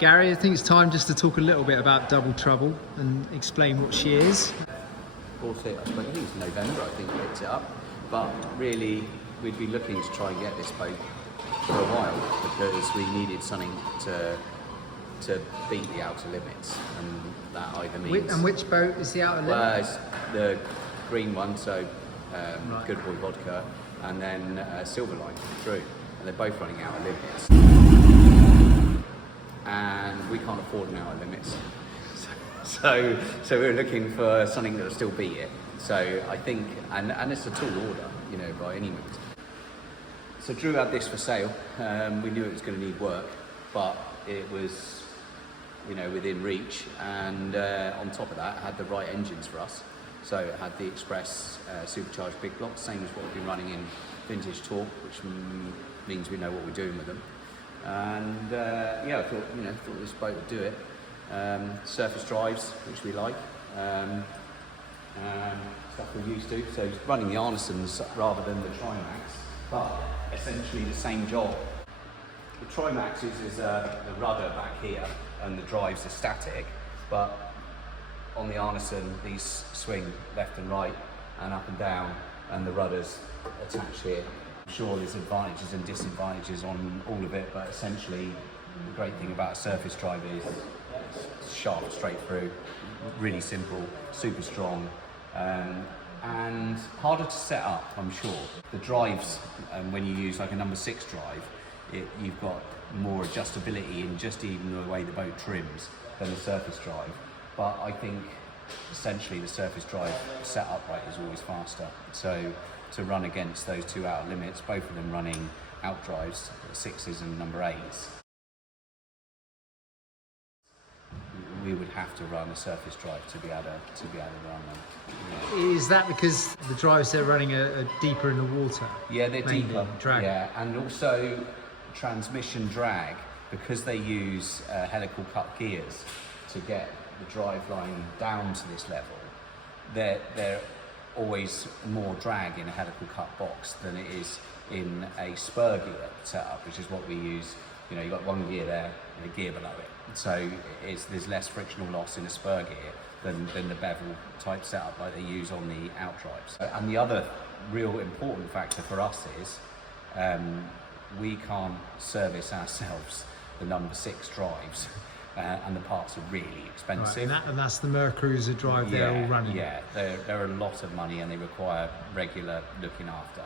Gary, I think it's time just to talk a little bit about Double Trouble and explain what she is. Bought it, I think it's November, I think we picked it up. But really, we'd be looking to try and get this boat for a while because we needed something to beat the outer limits, and that either means... And which boat is the outer limit? Well, it's the green one, so Good Boy Vodka, and then Silver Line through, and they're both running out of limits. And we can't afford an outer limits. So we're looking for something that will still beat it. So I think, and it's a tall order, you know, by any means. So Drew had this for sale. We knew it was going to need work, but it was, you know, within reach. And on top of that, it had the right engines for us. So it had the Express Supercharged big block, same as what we've been running in Vintage Torque, which means we know what we're doing with them. And yeah, I thought this boat would do it. Surface drives, which we like, stuff we're used to. So running the Arnesons rather than the Trimax, but essentially the same job. The Trimax is the rudder back here, and the drives are static, but on the Arneson, these swing left and right and up and down, and the rudder's attached here. I'm sure there's advantages and disadvantages on all of it, but essentially the great thing about a surface drive is it's sharp, straight through, really simple, super strong, and harder to set up, I'm sure. The drives, when you use like a number 6 drive, you've got more adjustability in just even the way the boat trims than the surface drive. But I think essentially the surface drive set up right is always faster. So to run against those two outer limits, both of them running out drives, 6s and number 8s, we would have to run a surface drive to be able to run them. Yeah. Is that because the drives they're running are deeper in the water? Yeah, they're deeper. Drag. Yeah, and also transmission drag, because they use helical cut gears to get the drive line down to this level. They're always more drag in a helical cut box than it is in a spur gear setup, which is what we use. You know, you've got one gear there and a gear below it. So there's less frictional loss in a spur gear than the bevel type setup like they use on the out drives. And the other real important factor for us is we can't service ourselves the number 6 drives, and the parts are really expensive. Right, and that's the Mercruiser drive they're all running. Yeah, they're a lot of money and they require regular looking after.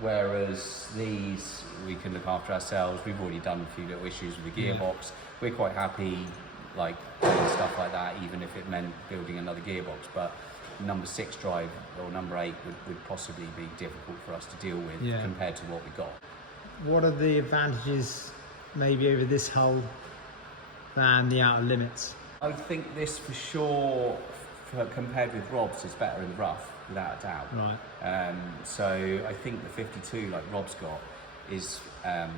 Whereas these, we can look after ourselves. We've already done a few little issues with the gearbox. We're quite happy, like doing stuff like that, even if it meant building another gearbox. But number 6 drive or number 8 would possibly be difficult for us to deal with compared to what we got. What are the advantages, maybe over this hull than the outer limits? I think this for sure, compared with Rob's, is better in the rough, without a doubt. Right. So I think the 52, like Rob's got, is a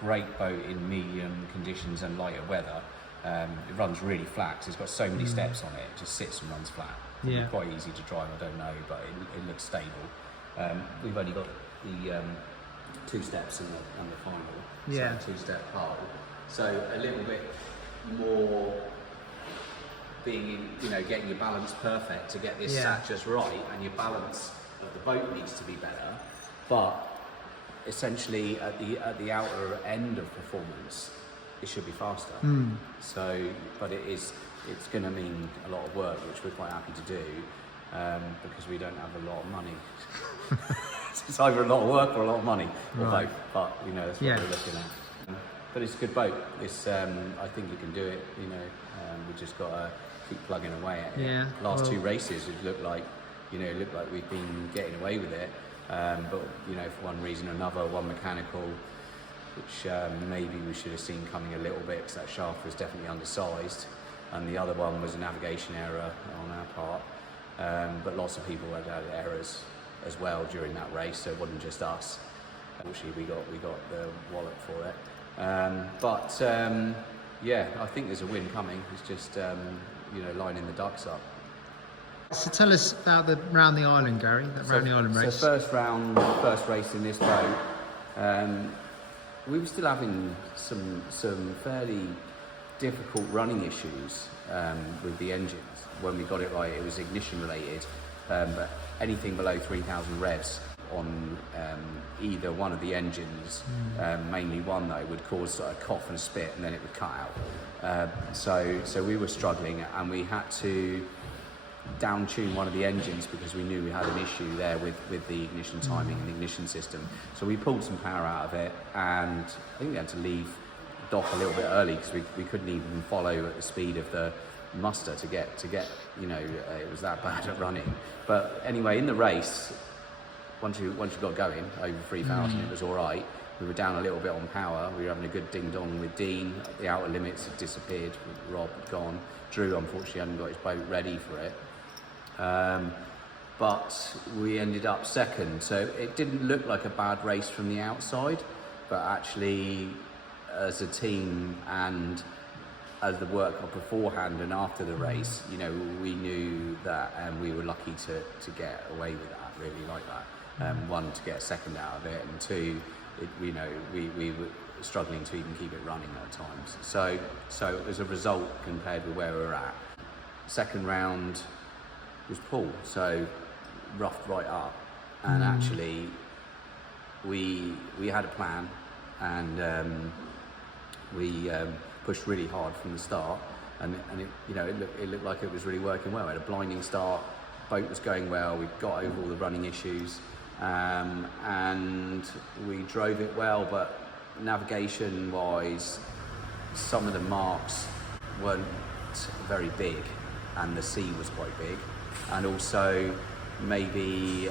great boat in medium conditions and lighter weather. It runs really flat because it's got so many steps on it. It just sits and runs flat. Yeah. Quite easy to drive, I don't know, but it looks stable. We've only got the 2 steps in the final, yeah. So 2-step hull. So a little bit more being in, you know, getting your balance perfect to get this sat just right, and your balance of the boat needs to be better. But essentially at the outer end of performance, it should be faster. So, but it's going to mean a lot of work, which we're quite happy to do, because we don't have a lot of money. It's either a lot of work or a lot of money, or both. But you know, that's what we're looking at. But it's a good boat. It's I think you can do it. You know, we just got to keep plugging away at it. Yeah. Last 2 races, it looked like we've been getting away with it. But you know, for one reason or another, one mechanical, which maybe we should have seen coming a little bit, because that shaft was definitely undersized, and the other one was a navigation error on our part. But lots of people had errors as well during that race, so it wasn't just us. Unfortunately, we got the wallop for it. Yeah, I think there's a win coming. It's just lining the ducks up. So tell us about the round the island, Gary. Round the island race. So first race in this boat. we were still having some fairly difficult running issues with the engines. When we got it right, it was ignition related, but anything below 3,000 revs on either one of the engines, mainly one though, would cause a cough and spit, and then it would cut out. So we were struggling, and we had to down tune one of the engines because we knew we had an issue there with the ignition timing and the ignition system. So we pulled some power out of it, and I think we had to leave the dock a little bit early because we couldn't even follow at the speed of the muster to get it was that bad at running. But anyway, in the race, once you got going over 3,000, it was all right. We were down a little bit on power. We were having a good ding dong with Dean. The outer limits had disappeared. Rob had gone. Drew unfortunately hadn't got his boat ready for it. But we ended up second, so it didn't look like a bad race from the outside, but actually as a team and as the work beforehand and after the race, we knew that, and we were lucky to get away with that, really like that. One, to get a second out of it, and two, we were struggling to even keep it running at times. So as a result, compared with where we were at, second round was Paul, so roughed right up, and actually we had a plan, and we pushed really hard from the start, and it looked like it was really working well. We had a blinding start, boat was going well, we got over all the running issues, and we drove it well, but navigation wise, some of the marks weren't very big, and the sea was quite big. And also maybe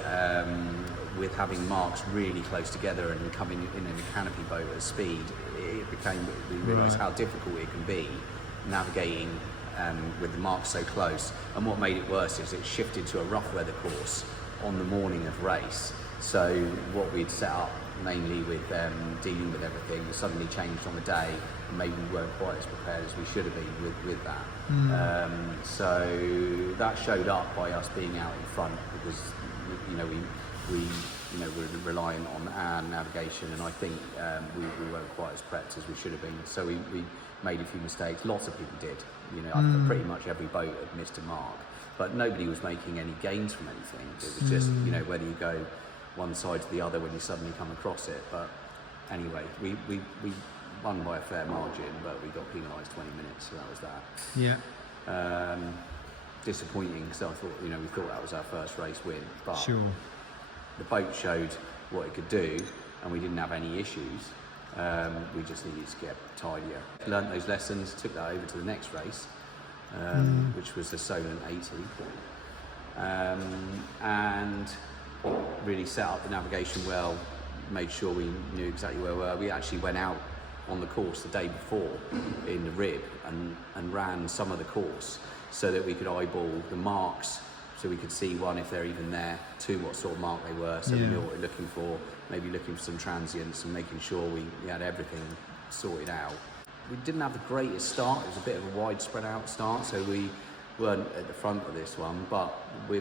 with having marks really close together and coming in a canopy boat at speed, we realised how difficult it can be navigating with the marks so close. And what made it worse is it shifted to a rough weather course on the morning of race. So what we'd set up mainly with dealing with everything was suddenly changed on the day, and maybe we weren't quite as prepared as we should have been with that. So that showed up by us being out in front, because we were reliant on our navigation, and I think we weren't quite as prepped as we should have been. So we made a few mistakes. Lots of people did. Pretty much every boat had missed a mark, but nobody was making any gains from anything. It was just whether you go one side to the other when you suddenly come across it. But anyway, we won by a fair margin, but we got penalised 20 minutes, so that was that. Yeah. Disappointing, because I thought, we thought that was our first race win, but Sure. the boat showed what it could do, and we didn't have any issues. We just needed to get tidier. Learned those lessons, took that over to the next race, which was the Solent 80, and really set up the navigation well, made sure we knew exactly where we were. We actually went out on the course the day before in the rib and ran some of the course so that we could eyeball the marks, so we could see, one, if they're even there, two, what sort of mark they were, so we knew what we were looking for, maybe looking for some transients and making sure we had everything sorted out. We didn't have the greatest start. It was a bit of a wide spread out start, so we weren't at the front of this one, but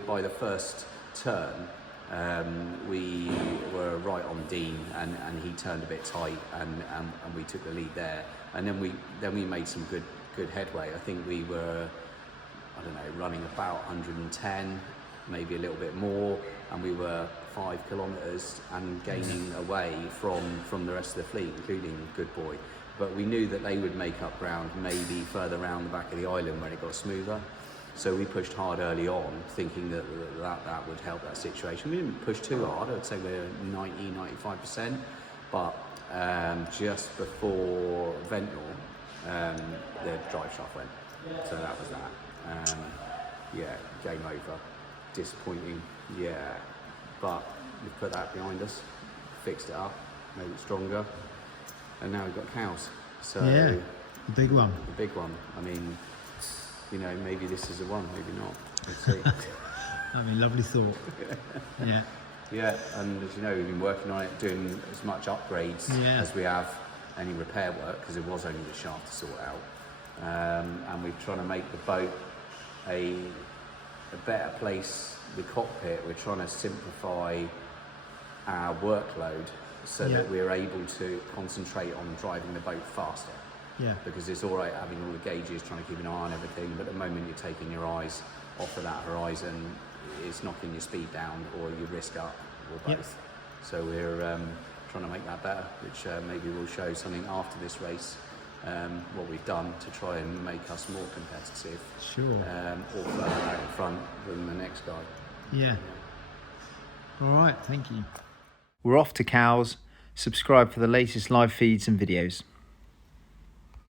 by the first turn, we were right on Dean, and he turned a bit tight, and we took the lead there, and then we made some good headway. I think we were, running about 110, maybe a little bit more, and we were 5 kilometres and gaining away from the rest of the fleet, including Good Boy. But we knew that they would make up ground maybe further around the back of the island when it got smoother. So we pushed hard early on, thinking that would help that situation. We didn't push too hard. I'd say we're 95%, but just before Ventnor, the drive shaft went. So that was that. Game over. Disappointing, but we've put that behind us, fixed it up, made it stronger, and now we've got cows. So the big one. The big one. I mean, maybe this is the one, maybe not. Let's see. Lovely thought. Yeah, and as you know, we've been working on it, doing as much upgrades as we have any repair work, because it was only the shaft to sort out. And we're trying to make the boat a better place. The cockpit, we're trying to simplify our workload so Yeah. that we're able to concentrate on driving the boat faster. Yeah. Because it's all right having all the gauges, trying to keep an eye on everything, but the moment you're taking your eyes off of that horizon, it's knocking your speed down or your risk up, or both. Yep. So we're trying to make that better, which maybe we'll show something after this race, what we've done to try and make us more competitive. Sure. Or further out in front than the next guy. Yeah. All right, thank you. We're off to Cowes. Subscribe for the latest live feeds and videos.